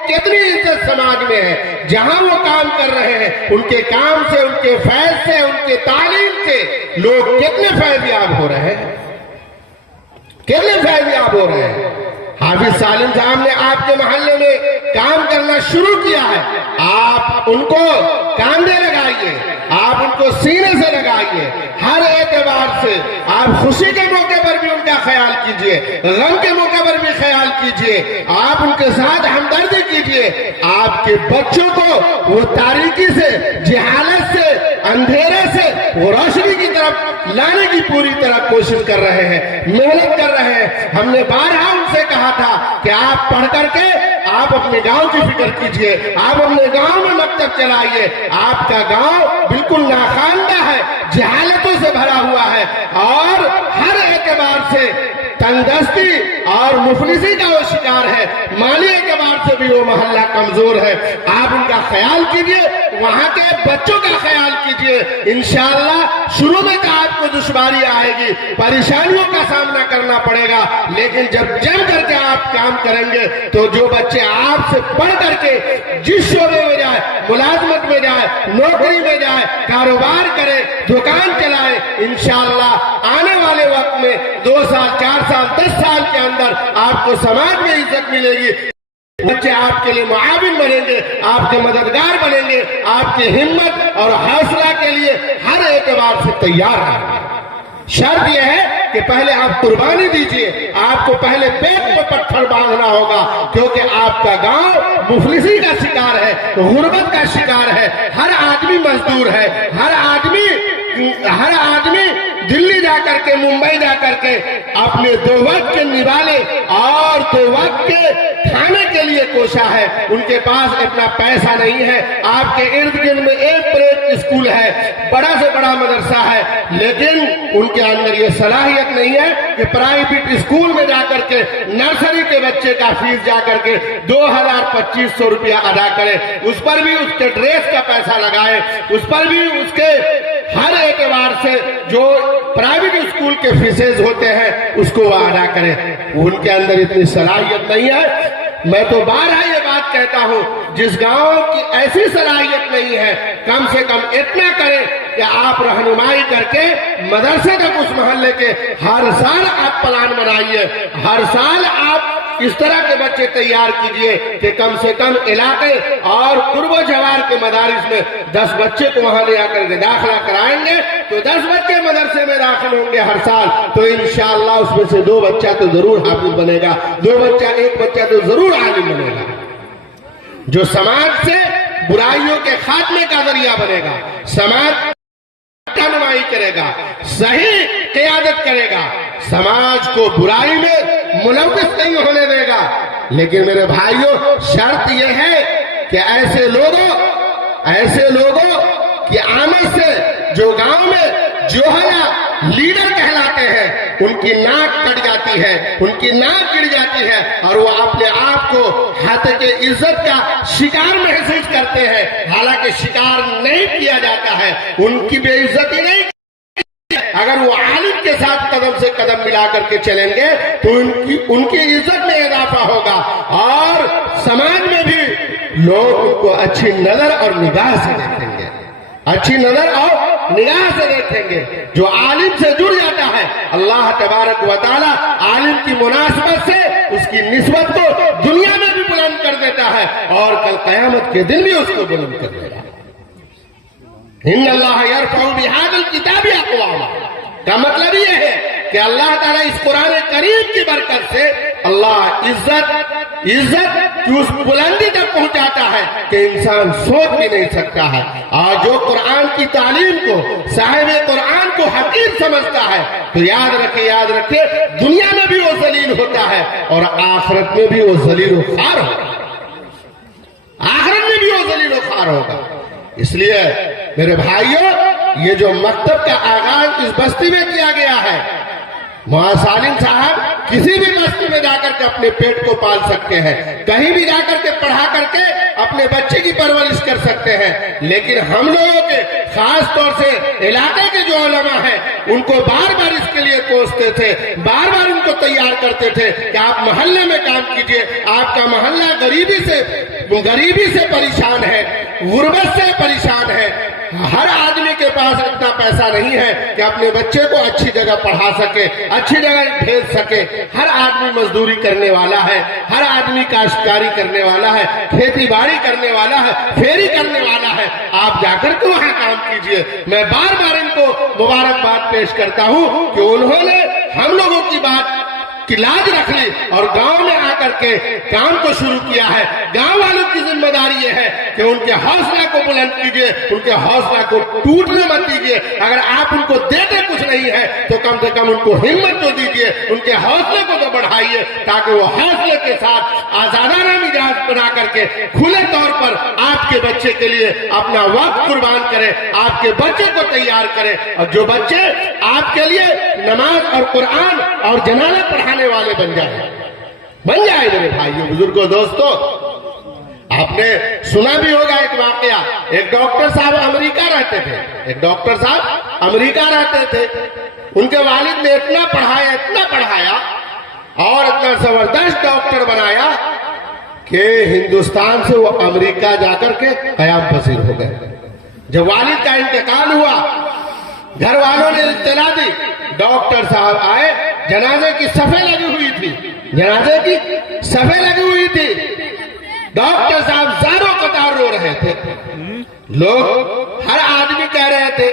کتنی عزت سماج میں ہے، جہاں وہ کام کر رہے ہیں ان کے کام سے، ان کے فیض سے، ان کے تعلیم سے لوگ کتنے فیضیاب ہو رہے ہیں، کتنے فیضیاب ہو رہے ہیں۔ حافظ سالم صاحب نے آپ کے محلے میں کام کرنا شروع کیا ہے، آپ ان کو کاندھے لگائیے، آپ ان کو سینے سے لگائیے، ہر اعتبار سے آپ خوشی کے موقع پر بھی ان کا خیال کیجئے، غم کے موقع پر بھی خیال کیجئے، آپ ان کے ساتھ ہمدردی کیجئے۔ آپ کے بچوں کو وہ تاریکی سے، جہالت سے، اندھیرے سے وہ روشنی کی طرف لانے کی پوری طرح کوشش کر رہے ہیں، محنت کر رہے ہیں۔ ہم نے بارہا ان سے کہا تھا کہ آپ پڑھ کر کے آپ اپنے گاؤں کی فکر کیجئے، آپ اپنے گاؤں میں مکتب چلائیے۔ آپ کا گاؤں بالکل ناخواندہ ہے، جہالتوں سے بھرا ہوا ہے اور ہر اعتبار سے تنگدستی اور مفلسی کا وہ شکار ہے، مالی اعتبار سے بھی وہ محلہ کمزور ہے۔ آپ ان کا خیال کیجئے، وہاں کے بچوں کا خیال کیجئے۔ انشاءاللہ شروع میں تو آپ کو دشواری آئے گی، پریشانیوں کا سامنا کرنا پڑے گا، لیکن جب جم کر کے آپ کام کریں گے تو جو بچے آپ سے پڑھ کر کے جس شعبے میں جائے، ملازمت میں جائے، نوکری میں جائے، کاروبار کرے، دکان چلائے، انشاءاللہ آنے والے وقت میں 2 سال، 4 سال، 10 سال کے اندر آپ کو سماج میں عزت ملے گی۔ بچے آپ کے لیے معاون بنیں گے، آپ کے مددگار بنیں گے، آپ کی ہمت اور حوصلہ کے لیے ہر اعتبار سے تیار ہیں۔ شرط یہ ہے کہ پہلے آپ قربانی دیجئے، آپ کو پہلے پیٹ پہ پتھر باندھنا ہوگا، کیونکہ آپ کا گاؤں مفلسی کا شکار ہے، غربت کا شکار ہے، ہر آدمی مزدور ہے، ہر آدمی دلی جا کر کے، ممبئی جا کر کے اپنے 2 وقت کے نوالے اور 2 وقت کے کھانے کے لیے کوشاں ہے، ان کے پاس اتنا پیسہ نہیں ہے۔ آپ کے ارد گرد میں ایک پریویٹ اسکول ہے، بڑا سے بڑا مدرسہ ہے، لیکن ان کے اندر یہ صلاحیت نہیں ہے کہ پرائیویٹ اسکول میں جا کر کے نرسری کے بچے کا فیس جا کر کے 2200 روپیہ ادا کرے، اس پر بھی اس کے ڈریس کا پیسہ لگائے، اس پر بھی اس کے ہر اعتبار سے جو پرائیویٹ اسکول کے فیسز ہوتے ہیں اس کو وہ ادا کرے۔ ان کے اندر اتنی صلاحیت نہیں ہے۔ میں تو بارہا یہ بات کہتا ہوں، جس گاؤں کی ایسی صلاحیت نہیں ہے، کم سے کم اتنا کریں کہ آپ رہنمائی کر کے مدرسے تک اس محلے کے ہر سال آپ پلان بنائیے، ہر سال آپ اس طرح کے بچے تیار کیجئے کہ کم سے کم علاقے اور قرب و جوار کے مدارس میں 10 بچے کو وہاں لے آ کر کے داخلہ کرائیں گے تو 10 بچے مدرسے میں داخل ہوں گے ہر سال، تو انشاءاللہ اس میں سے 2 بچہ تو ضرور حافظ بنے گا، 1 بچہ تو ضرور عالم بنے گا، جو سماج سے برائیوں کے خاتمے کا ذریعہ بنے گا، سماج رہنمائی کرے گا، صحیح قیادت کرے گا، سماج کو برائی میں ملوث نہیں ہونے دے گا۔ لیکن میرے بھائیوں، شرط یہ ہے کہ ایسے لوگوں کی آمد سے جو گاؤں میں جوہلا لیڈر کہلاتے ہیں ان کی ناک کٹ جاتی ہے، ان کی ناک گر جاتی ہے اور وہ اپنے آپ کو ہتک عزت کا شکار محسوس کرتے ہیں، حالانکہ شکار نہیں کیا جاتا ہے، ان کی بے عزتی نہیں۔ اگر وہ عالم کے ساتھ قدم سے قدم ملا کر کے چلیں گے تو ان کی عزت میں اضافہ ہوگا اور سماج میں بھی لوگ ان کو اچھی نظر اور نگاہ سے دیکھیں گے، اچھی نظر اور نگاہ سے دیکھیں گے۔ جو عالم سے جڑ جاتا ہے، اللہ تبارک و تعالی عالم کی مناسبت سے اس کی نسبت کو دنیا میں بھی بلند کر دیتا ہے اور کل قیامت کے دن بھی اس کو بلند کر دے گا۔ ان اللہ یرفع بہذا الکتاب اقواما کا مطلب یہ ہے کہ اللہ تعالیٰ اس قرآن کریم کی برکت سے اللہ عزت کی اس بلندی تک پہنچاتا ہے کہ انسان سوچ بھی نہیں سکتا ہے۔ اور جو قرآن کی تعلیم کو، صاحب قرآن کو حقیر سمجھتا ہے تو یاد رکھے دنیا میں بھی وہ ذلیل ہوتا ہے اور آخرت میں بھی وہ ذلیل و خوار ہوگا، آخرت میں بھی وہ ذلیل و خوار ہوگا۔ اس لیے میرے بھائیوں، یہ جو مکتب کا آغاز اس بستی میں کیا گیا ہے، مولانا سالم صاحب کسی بھی بستی میں جا کر کے اپنے پیٹ کو پال سکتے ہیں، کہیں بھی جا کر کے پڑھا کر کے اپنے بچے کی پرورش کر سکتے ہیں، لیکن ہم لوگوں کے خاص طور سے علاقے کے جو علماء ہیں ان کو بار بار اس کے لیے کوستے تھے، بار بار ان کو تیار کرتے تھے کہ آپ محلے میں کام کیجئے، آپ کا محلہ غریبی سے پریشان ہے، غربت سے پریشان ہے، ہر آدمی کے پاس اتنا پیسہ نہیں ہے کہ اپنے بچے کو اچھی جگہ پڑھا سکے، اچھی جگہ بھیج سکے، ہر آدمی مزدوری کرنے والا ہے، ہر آدمی کاشتکاری کرنے والا ہے، کھیتی باڑی کرنے والا ہے، پھیری کرنے والا ہے، آپ جا کر کے وہاں کام کیجئے۔ میں بار بار ان کو مبارکباد پیش کرتا ہوں کہ انہوں نے ہم لوگوں کی بات کی لاج رکھ لی اور گاؤں میں آ کر کے کام کو شروع کیا ہے۔ گاؤں والوں کی ذمہ داری یہ ہے کہ ان کے حوصلہ کو بلند کیجئے، ان کے حوصلہ کو ٹوٹنے مت دیجئے۔ اگر آپ ان کو دیتے کچھ نہیں ہے تو کم سے کم ان کو ہمت تو دیجئے، ان کے حوصلے کو تو بڑھائیے تاکہ وہ حوصلے کے ساتھ آزادانہ مزاج بنا کر کے کھلے طور پر آپ کے بچے کے لیے اپنا وقت قربان کرے، آپ کے بچے کو تیار کرے، اور جو بچے آپ کے لیے نماز اور قرآن اور جنازہ پڑھانے والے بن جائے میرے بھائیوں بزرگوں دوستوں۔ آپ نے سنا بھی ہوگا ایک واقعہ، ایک ڈاکٹر صاحب امریکہ رہتے تھے، ان کے والد نے اتنا پڑھایا اور اتنا زبردست ڈاکٹر بنایا کہ ہندوستان سے وہ امریکہ جا کر کے قیام پذیر ہو گئے۔ جب والد کا انتقال ہوا، گھر والوں نے اطلاع دی، ڈاکٹر صاحب آئے، جنازے کی صفیں لگی ہوئی تھی، ڈاکٹر صاحب زاروں قطار رو رہے تھے، لوگ ہر آدمی کہہ رہے تھے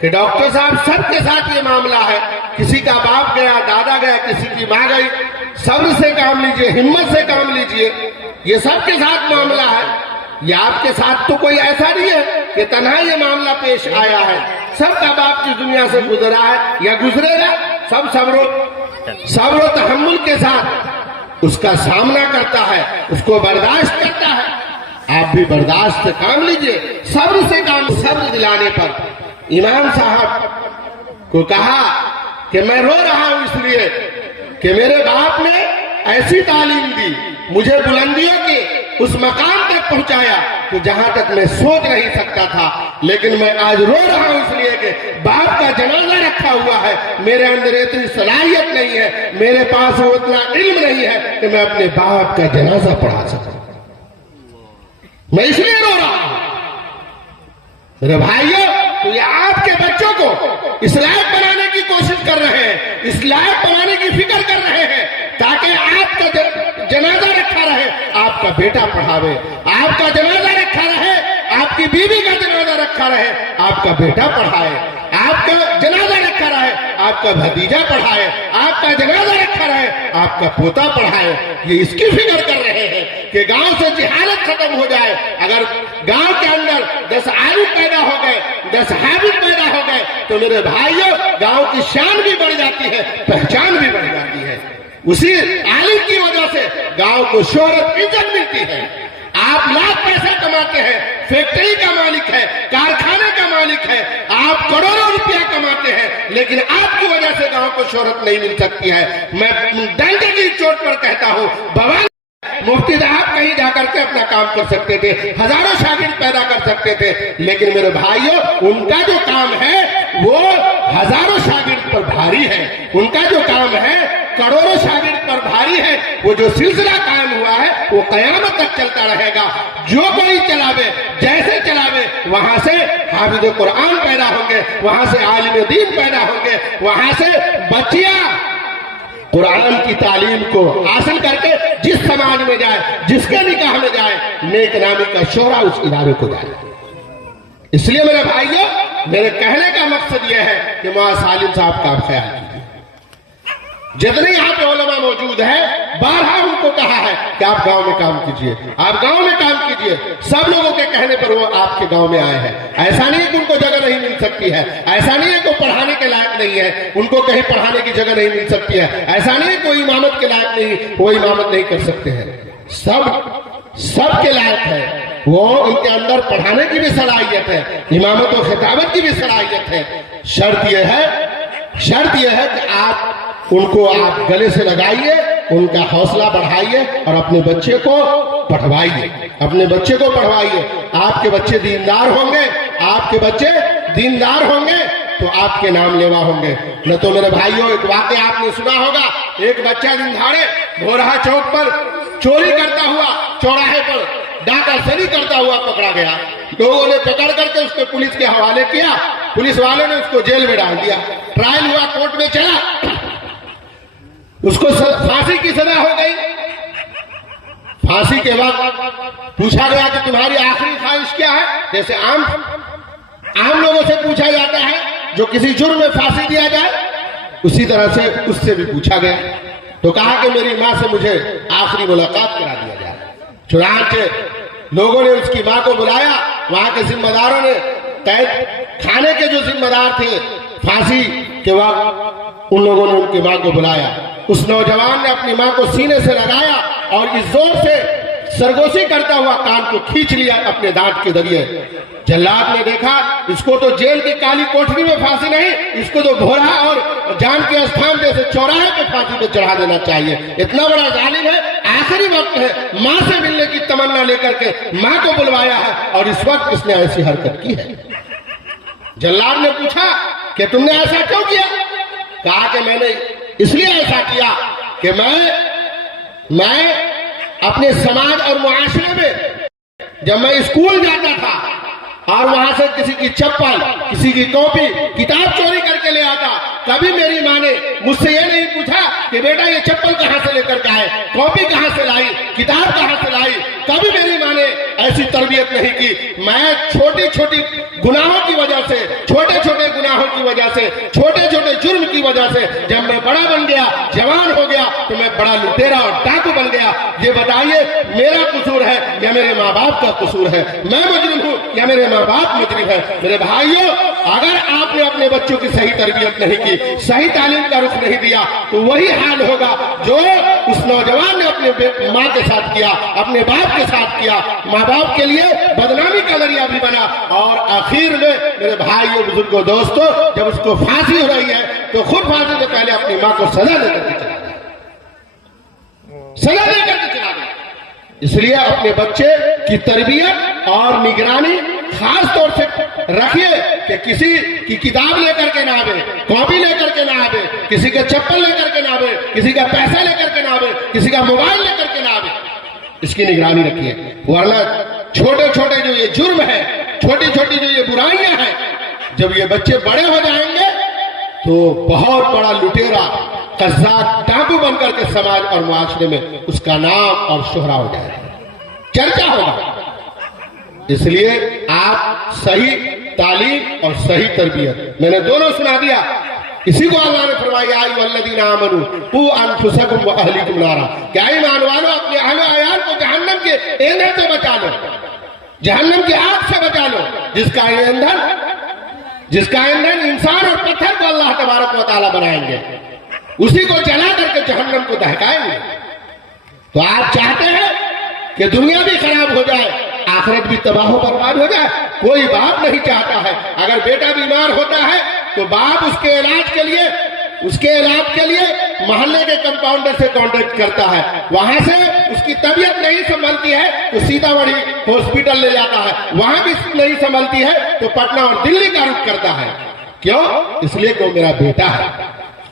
کہ ڈاکٹر صاحب سب کے ساتھ یہ معاملہ ہے، کسی کا باپ گیا، دادا گیا، کسی کی ماں گئی، صبر سے کام لیجئے، ہمت سے کام لیجئے، یہ سب کے ساتھ معاملہ ہے، یہ آپ کے ساتھ تو کوئی ایسا نہیں ہے کہ تنہا یہ معاملہ پیش آیا ہے، سب کا باپ کی دنیا سے گزرا ہے یا گزرے گا، سب صبر و تحمل کے ساتھ اس کا سامنا کرتا ہے، اس کو برداشت کرتا ہے۔ آپ بھی برداشت سے کام لیجئے، صبر سے کام، صبر دلانے پر امام صاحب کو کہا کہ میں رو رہا ہوں اس لیے کہ میرے باپ نے ایسی تعلیم دی، مجھے بلندیوں کے اس مقام تک پہنچایا کہ جہاں تک میں سوچ نہیں سکتا تھا، لیکن میں آج رو رہا ہوں اس لیے کہ باپ کا جنازہ رکھا ہوا ہے، میرے اندر اتنی صلاحیت نہیں ہے، میرے پاس وہ اتنا علم نہیں ہے کہ میں اپنے باپ کا جنازہ پڑھا سکوں، میں اس لیے رو رہا ہوں۔ میرے بھائیوں، تو یہ آپ کے بچوں کو اس لائق بنانے کی کوشش کر رہے ہیں، اس لائق بنانے کی فکر کر رہے ہیں تاکہ آپ کا جنازہ رکھا رہے، آپ کا بیٹا پڑھاوے، آپ کا جنازہ رکھا رہے، آپ کی بیوی کا جنازہ رکھا رہے، آپ کا بیٹا پڑھائے، آپ کا جنازہ رکھا رہے، آپ کا بھتیجا پڑھائے، آپ کا جنازہ رکھا رہے، آپ کا پوتا پڑھائے۔ یہ اس کی فکر کر رہے ہیں کہ گاؤں سے جہالت ختم ہو جائے۔ اگر گاؤں کے اندر 10 عالم پیدا ہو گئے، 10 حافظ پیدا ہو گئے تو میرے بھائیوں گاؤں کی شان بھی بڑھ جاتی ہے، پہچان بھی بڑھ جاتی ہے۔ اسی عالم کی وجہ سے گاؤں کو شہرت، عزت ملتی ہے۔ آپ لاکھ پیسہ کماتے ہیں، فیکٹری کا مالک ہے، کارخانے کا مالک ہے، آپ کروڑوں روپیہ کماتے ہیں، لیکن آپ کی وجہ سے گاؤں کو شہرت نہیں مل سکتی ہے۔ میں ڈنڈے کی چوٹ پر کہتا ہوں، بوال مفتی صاحب کہیں جا کر کے اپنا کام کر سکتے تھے، ہزاروں شاگرد پیدا کر سکتے تھے، لیکن میرے بھائیوں ان کا جو کام ہے وہ ہزاروں شاگرد پر بھاری ہے، ان کا جو کام ہے کروڑوں شاگرد پر بھاری ہے۔ وہ جو سلسلہ قائم ہوا ہے وہ قیامت تک چلتا رہے گا۔ جو کوئی چلاوے، جیسے چلاوے، وہاں سے حافظ قرآن پیدا ہوں گے، وہاں سے عالم دین پیدا ہوں گے، وہاں سے بچیاں قرآن کی تعلیم کو حاصل کر کے جس سماج میں جائے، جس کے نکاح میں جائے، نیک نامی کا شعرہ اس ادارے کو جائے۔ اس لیے میرے بھائیوں، میرے کہنے کا مقصد یہ ہے کہ معاذ سالم صاحب کا آپ خیال کیجیے۔ جتنے یہاں پہ علماء موجود ہیں، بارہا ان کو کہا ہے کہ آپ گاؤں میں کام کیجئے، آپ گاؤں میں کام کیجئے۔ سب لوگوں کے کہنے پر وہ آپ کے گاؤں میں آئے ہیں۔ ایسا نہیں کہ ان کو جگہ نہیں مل سکتی ہے، ایسا نہیں ہے کہ پڑھانے کے لائق نہیں ہے، ان کو کہیں پڑھانے کی جگہ نہیں مل سکتی ہے، ایسا نہیں ہے کوئی امامت کے لائق نہیں، وہ امامت نہیں کر سکتے ہیں۔ سب کے لائق ہے، وہ ان کے اندر پڑھانے کی بھی صلاحیت ہے، امامت و خطابت کی بھی صلاحیت ہے۔ شرط یہ ہے کہ آپ ان کو آپ گلے سے لگائیے، ان کا حوصلہ بڑھائیے اور اپنے بچے کو پڑھوائیے، اپنے بچے کو پڑھوائیے۔ آپ کے بچے دیندار ہوں گے، آپ کے بچے دیندار ہوں گے تو آپ کے نام لیوا ہوں گے. نہ تو میرے بھائیوں ایک واقعہ آپ نے سنا ہوگا, ایک بچہ دن دہاڑے بھورہا چوک پر چوری کرتا ہوا, چوراہے پر ڈاکہ زنی کرتا ہوا پکڑا گیا. لوگوں نے پکڑ کر کے اس کو پولیس کے حوالے کیا, پولیس والوں نے اس کو جیل میں ڈال دیا. ٹرائل ہوا, کورٹ میں چلا, اس کو پھانسی کی سزا ہو گئی. پھانسی کے بعد پوچھا گیا کہ تمہاری آخری خواہش کیا ہے, جیسے عام لوگوں سے پوچھا جاتا ہے جو کسی جرم میں پھانسی دیا جائے, اسی طرح سے اس سے بھی پوچھا گیا. تو کہا کہ میری ماں سے مجھے آخری ملاقات کرا دیا جائے. چنانچہ لوگوں نے اس کی ماں کو بلایا, وہاں کے ذمہ داروں نے, قید خانے کے جو ذمہ دار تھے پھانسی کے وقت, ان لوگوں نے ان کی ماں کو بلایا. اس نوجوان نے اپنی ماں کو سینے سے لگایا اور اس زور سے سرگوشی کرتا ہوا کان کو کھینچ لیا اپنے دانت کے ذریعے. جلاد نے دیکھا اس کو تو جیل کی کالی کوٹری میں پھانسی نہیں, اس کو تو بھورہا اور جان کے استھان جیسے چوراہے پہ پھانسی پہ چڑھا دینا چاہیے. اتنا بڑا ظالم ہے. آخری وقت ہے, ماں سے ملنے کی تمنا لے کر کے ماں کو بلوایا ہے اور اس وقت اس نے ایسی حرکت کی ہے. جلاد نے پوچھا کہ تم نے ایسا کیوں کیا؟ کہا کہ میں نے اس لیے ایسا کیا کہ میں اپنے سماج اور معاشرے میں جب میں اسکول جاتا تھا اور وہاں سے کسی کی چپل, کسی کی کاپی, کتاب چوری کر کے لے آتا, کبھی میری ماں نے مجھ سے یہ نہیں پوچھا کہ بیٹا یہ چپل کہاں سے لے کر کے آئے, کاپی کہاں سے لائی, کتاب کہاں سے لائی. کبھی میری ماں نے ایسی تربیت نہیں کی. میں چھوٹی چھوٹی گناہوں کی وجہ سے, چھوٹے چھوٹے گناہوں کی وجہ سے, چھوٹے چھوٹے جرم کی وجہ سے جب میں بڑا بن گیا, جوان ہو گیا, تو میں بڑا لٹیرا اور ڈاکو بن گیا. یہ بتائیے میرا قصور ہے یا میرے ماں باپ کا قصور ہے؟ میں مجرم ہوں یا میرے ماں باپ مجرم ہے؟ میرے بھائیوں, اگر آپ نے اپنے بچوں کی صحیح تربیت نہیں کی, صحیح تعلیم کا رخ نہیں دیا, تو وہی حال ہوگا جو اس نوجوان نے اپنے ماں کے ساتھ کیا, اپنے باپ کے ساتھ کیا. ماں باپ کے لیے بدنامی کا ذریعہ بھی بنا, اور آخر میں میرے بھائیوں, بزرگوں, دوستوں, جب اس کو پھانسی ہو رہی ہے تو خود پھانسی سے پہلے اپنی ماں کو سزا دے کر کے چلا گیا, سزا دے کر کے چلا گیا. اس لیے اپنے بچے کی تربیت اور نگرانی خاص طور سے رکھیے کہ کسی کی کتاب لے کر کے نہ آوے, کاپی لے کر کے نہ آوے, کسی کا چپل لے کر کے نہ آوے, کسی کا پیسہ لے کر کے نہ آوے, کسی کا موبائل لے کر کے نہ آوے. اس کی نگرانی رکھیے, ورنہ چھوٹے چھوٹے جو یہ جرم ہے, چھوٹی چھوٹی جو یہ برائیاں ہیں, جب یہ بچے بڑے ہو جائیں گے تو بہت بڑا لٹیرا, قذاب, ڈاکو بن کر کے سماج اور معاشرے میں اس کا نام اور شہرہ ہو جائے گا, چرچا ہوگا. اس لیے آپ صحیح تعلیم اور صحیح تربیت, میں نے دونوں سنا دیا. اسی کو اللہ نے فرمایا ایھا الذین آمنوا قوا انفسکم واہلیکم نارا, کہ ایمان والو اپنے اہل و عیال کو جہنم کے ایندھن سے بچا لو, جہنم کی آگ سے بچا لو, جس کا ایندھن انسان اور پتھر کو اللہ تبارک و تعالیٰ بنائیں گے, اسی کو جلا کر کے جہنم کو دہکائیں گے. تو آپ چاہتے ہیں کہ دنیا بھی خراب ہو جائے, آخرت بھی تباہ و برباد ہو جائے؟ کوئی باپ نہیں چاہتا ہے. اگر بیٹا بیمار ہوتا ہے تو باپ اس کے علاج کے لیے محلے کے کمپاؤنڈر سے کانٹیکٹ کرتا ہے, وہاں سے اس کی طبیعت نہیں سنبھلتی ہے تو سیتامڑھی ہاسپٹل لے جاتا ہے, وہاں بھی نہیں سنبھلتی ہے تو پٹنہ اور دلی کا رخ کرتا ہے. کیوں؟ اس لیے کہ میرا بیٹا ہے,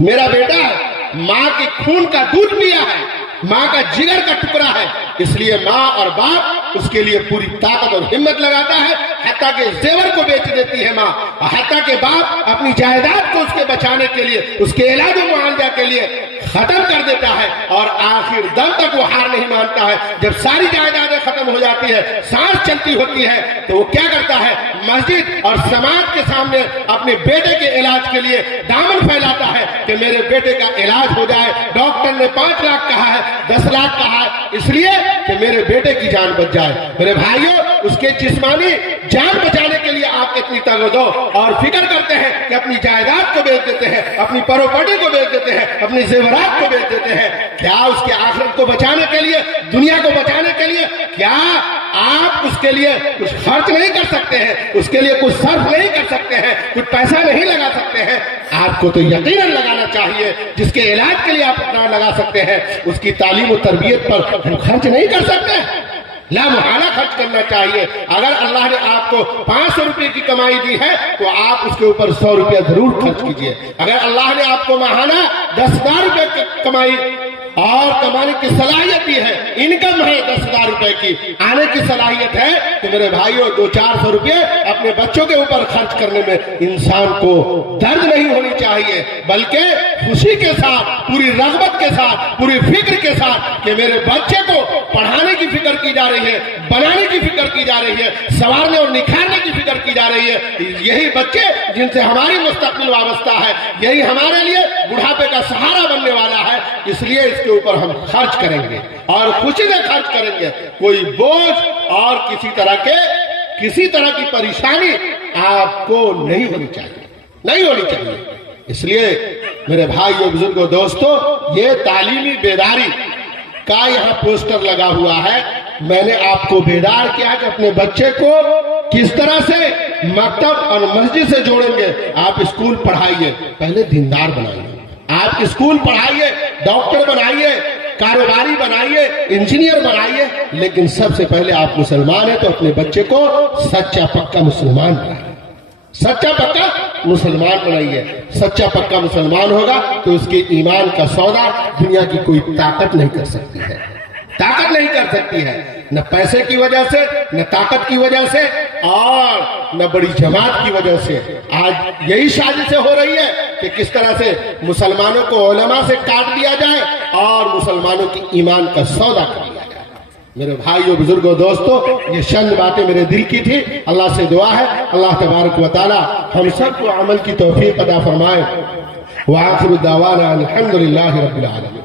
میرا بیٹا ہے, ماں کی خون کا دودھ پیا ہے, ماں کا جگر کا ٹکڑا ہے. اس لیے ماں اور باپ اس کے لیے پوری طاقت اور ہمت لگاتا ہے, حتیٰ کہ زیور کو بیچ دیتی ہے ماں, حتیٰ کہ باپ اپنی جائیداد کو اس کے بچانے کے لیے, اس کے علاج و معالجہ کے لیے ختم کر دیتا ہے, اور آخر دم تک وہ ہار نہیں مانتا ہے. جب ساری جائیدادیں ختم ہو جاتی ہے, سانس چلتی ہوتی ہے, تو وہ کیا کرتا ہے؟ مسجد اور سماج کے سامنے اپنے بیٹے کے علاج کے لیے دامن پھیلاتا ہے کہ میرے بیٹے کا علاج ہو جائے. ڈاکٹر نے 5 لاکھ کہا ہے, 10 لاکھ کہا ہے, اس لیے کہ میرے بیٹے کی جان بچ جائے. میرے بھائیوں, اس کے جسمانی جان بچانے کے لیے آپ اتنی تگدو اور فکر کرتے ہیں کہ اپنی جائیداد کو بیچ دیتے ہیں, اپنی پراپرٹی کو بیچ دیتے ہیں, اپنی زیورات کو بیچ دیتے ہیں. کیا اس کے آخرت کو بچانے کے لیے, دنیا کو بچانے کے لیے, کیا آپ اس کے لیے کچھ خرچ نہیں کر سکتے ہیں, اس کے لیے کچھ صرف نہیں کر سکتے ہیں, کچھ پیسہ نہیں لگا سکتے ہیں؟ آپ کو تو یقیناً لگانا چاہیے. جس کے علاج کے لیے آپ اپنا لگا سکتے ہیں, اس کی تعلیم و تربیت پر ہم خرچ نہیں کر سکتے. لا محالہ خرچ کرنا چاہیے. اگر اللہ نے آپ کو 500 روپے کی کمائی دی ہے تو آپ اس کے اوپر 100 روپیہ ضرور خرچ کیجئے. اگر اللہ نے آپ کو ماہانہ 10,000 روپے کی کمائی اور کمانے کی صلاحیت دی ہے، انکم ہے 10,000 روپے کی، آنے کی صلاحیت ہے، تو میرے بھائیوں 200-400 روپے اپنے بچوں کے اوپر خرچ کرنے میں انسان کو درد نہیں ہونی چاہیے، بلکہ خوشی کے ساتھ، پوری رغبت کے ساتھ، پوری فکر کے ساتھ کہ میرے بچے کو پڑھانے کی فکر کی جا رہی ہے، بنانے کی فکر کی جا رہی ہے، سنوارنے اور نکھارنے کی فکر کی جا رہی ہے. یہی بچے جن سے ہماری مستقبل وابستہ ہے، یہی ہمارے لیے بڑھاپے کا سہارا بننے والا ہے. اس لیے اس کے اوپر ہم خرچ کریں گے اور خوشی سے خرچ کریں گے. کوئی بوجھ اور کسی طرح کی پریشانی آپ کو نہیں ہونی چاہیے. اس لیے میرے بھائیو، بزرگوں، دوستو، یہ تعلیمی بیداری کا یہاں پوسٹر لگا ہوا ہے. میں نے آپ کو بیدار کیا کہ اپنے بچے کو کس طرح سے مکتب اور مسجد سے جوڑیں گے. آپ اسکول پڑھائیے، پہلے دیندار بنائیے. آپ اسکول پڑھائیے، ڈاکٹر بنائیے، کاروباری بنائیے، انجینئر بنائیے، لیکن سب سے پہلے آپ مسلمان ہیں تو اپنے بچے کو سچا پکا مسلمان بنائیے. سچا پکا مسلمان بنائیے. سچا پکا مسلمان ہوگا تو اس کے ایمان کا سودا دنیا کی کوئی طاقت نہیں کر سکتی ہے. طاقت نہیں کر سکتی ہے، نہ پیسے کی وجہ سے، نہ طاقت کی وجہ سے، اور نہ بڑی جماعت کی وجہ سے. آج یہی سازشیں ہو رہی ہے کہ کس طرح سے مسلمانوں کو علماء سے کاٹ دیا جائے اور مسلمانوں کی ایمان کا سودا کر لیا جائے. میرے بھائیو، بزرگوں، دوستو، یہ چند باتیں میرے دل کی تھی. اللہ سے دعا ہے اللہ تبارک و تعالی ہم سب کو عمل کی توفیق عطا فرمائے. وآخر دعوانا الحمدللہ رب العالمین.